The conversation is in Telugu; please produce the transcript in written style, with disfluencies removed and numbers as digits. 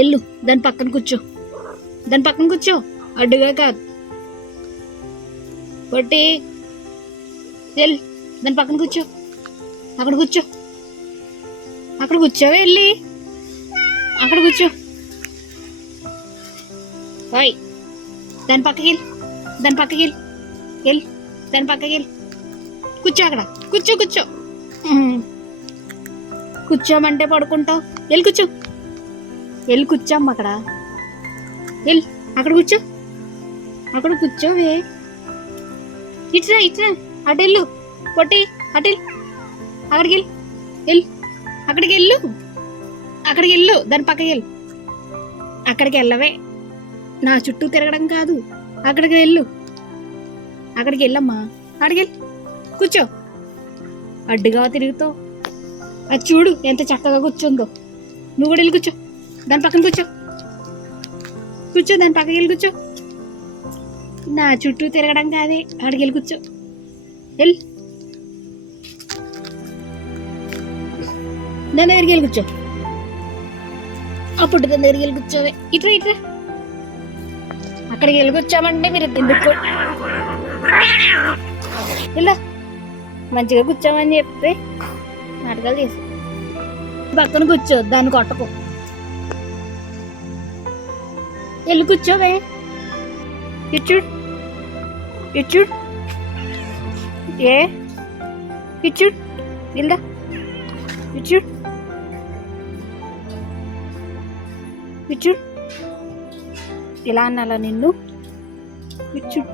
ఎల్లు దాని పక్కన కూర్చో, దాని పక్కన కూర్చో, అడ్డుగా కాదు. పొట్టి ఎల్ దాని పక్కన కూర్చో, అక్కడ కూర్చో, అక్కడ కూర్చోవే వెళ్ళి అక్కడ కూర్చో. ఓయ్ దాని పక్కకి వెళ్ళి, దాని పక్కకి వెళ్ళి వెళ్ళి దాని పక్కకి వెళ్ళి కూర్చో, అక్కడ కూర్చో కూర్చో. కూర్చోమంటే పడుకుంటావు. వెళ్ళి కూర్చో, వెళ్ళి కూర్చోమ్మ అక్కడ, వెళ్ళి అక్కడ కూర్చో, అక్కడ కూర్చోవే. ఇట్రా ఇట్రా, అటు వెళ్ళు పొట్టి, అటు వెళ్ళు, అక్కడికి వెళ్ళు, వెళ్ళు అక్కడికి వెళ్ళు, అక్కడికి వెళ్ళు, దాని పక్కకి వెళ్ళు. అక్కడికి వెళ్ళవే, నా చుట్టూ తిరగడం కాదు, అక్కడికి వెళ్ళు, అక్కడికి వెళ్ళమ్మా, అక్కడికి వెళ్ళి కూర్చో. అడ్డుగా తిరుగుతావు. అది చూడు ఎంత చక్కగా కూర్చుందో. నువ్వు కూడా వెళ్ళి కూర్చో, దాని పక్కన కూర్చో, కూర్చో, దాని పక్కకి వెళ్ళి కూర్చో. నా చుట్టూ తిరగడం కాదే, అక్కడికి వెళ్ళి కూర్చో, వెళ్ళి దాని దగ్గరికి వెళ్ళి కూర్చో. అప్పుడు దాని దగ్గరికి వెళ్ళి కూర్చోవే. ఇట్రా ఇట్రా, అక్కడికి వెళ్ళి కూర్చోమంటే మీరు ఎందుకు ఇలా మంచిగా కూర్చోమని చెప్తే నాటకాలు చేసి పక్కన కూర్చో, దాన్ని కొట్టకు. వెళ్ళి కూర్చోవే. ఇచ్చుడు ఇచ్చుడు ఏ ఇచ్చుడు ఇలా ఇచ్చుడు ఇచ్చుడు ఇలా అన్నాలా నిన్ను? ఇచ్చుడు